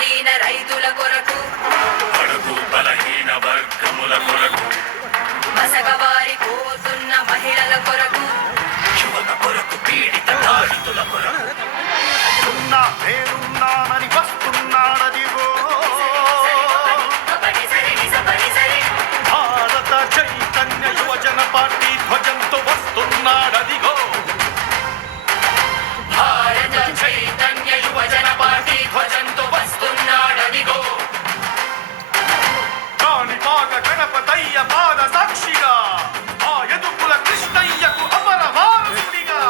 దీన రైతుల కొరకు బడుగు బలహీన వర్గముల కొరకు మసగవారి పోతున్న మహిళల కొరకు యువత కొరకు పీడిత బాధితుల కొరకు నేనున్నానని వస్తున్నాడదిగో భారత చైతన్య యువజన పార్టీ ధ్వజంతో వస్తున్నాడదిగో భారత చైతన్య యువజన పార్టీ ధ్వజంతో వస్తున్నాడదిగో కాణిపాక గణపతయ్య పాద సాక్షిగా ఆ యదుకుల కృష్ణయ్యకు అమర వారసుడిగా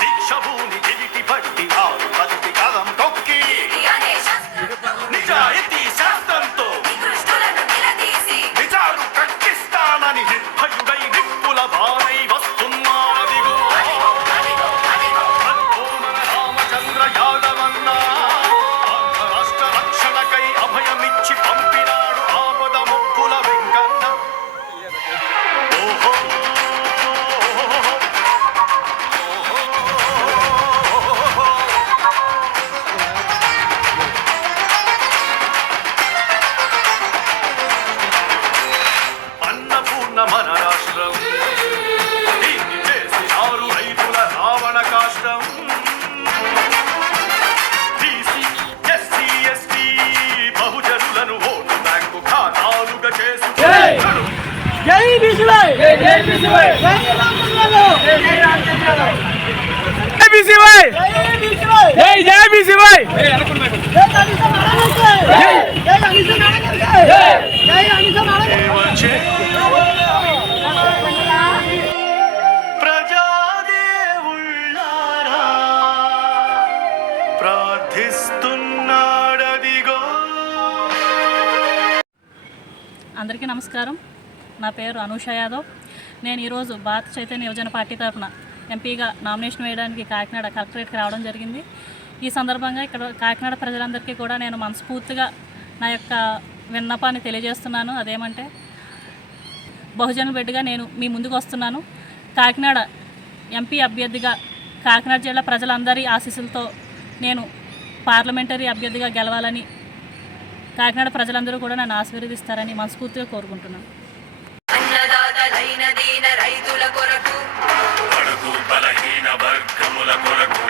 దీక్షభూమి ఎగిటి బట్టి ఆరు పదికి కదం తొక్కి నిజాయితీ శాస్త్రంతో నిజాలు కక్కిస్తానని నిర్భయుడై నిప్పుల బాణై వస్తున్నాడదిగో మన రామచంద్ర యాదవన్న ఆంధ్ర రాష్ట్ర రక్షణకై అభయమిచ్చి పంపినాడు ఆపద ముక్కుల వెంకన్న ఓహో అన్నపూర్ణ మన రాష్ట్రం దీన్ని చేసినారు రైతుల రావణ కాష్టం బీసీ ఎస్సీ ఎస్టీ బహుజనులను ఓటు బ్యాంకు ఖాతాలుగా చేసుకున్నాడు జై బీసీవై జై బీసీవై జై రామచంద్రరావు జై రామచంద్రరావు జై బీసీవై జై బీసీవై జై జై బీసీవై జై అనిత నారాయణ జై జై అనిత నారాయణ జై జై అనిత నారాయణ ప్రజాదేవుళ్ళారా ప్రార్థిస్తున్నాడదిగో. అందరికీ నమస్కారం. నా పేరు అనూష యాదవ్. నేను ఈరోజు భారత చైతన్య యువజన పార్టీ తరఫున ఎంపీగా నామినేషన్ వేయడానికి కాకినాడ కలెక్టరేట్కి రావడం జరిగింది. ఈ సందర్భంగా ఇక్కడ కాకినాడ ప్రజలందరికీ కూడా నేను మనస్ఫూర్తిగా నా యొక్క విన్నపాన్ని తెలియజేస్తున్నాను. అదేమంటే బహుజన బిడ్డగా నేను మీ ముందుకు వస్తున్నాను. కాకినాడ ఎంపీ అభ్యర్థిగా కాకినాడ జిల్లా ప్రజలందరి ఆశీస్సులతో నేను పార్లమెంటరీ అభ్యర్థిగా గెలవాలని కాకినాడ ప్రజలందరూ కూడా నన్ను ఆశీర్వదిస్తారని మనస్ఫూర్తిగా కోరుకుంటున్నాను. అన్నదాతలైన దీన రైతుల కొరకు బడుగు బలహీన వర్గముల కొరకు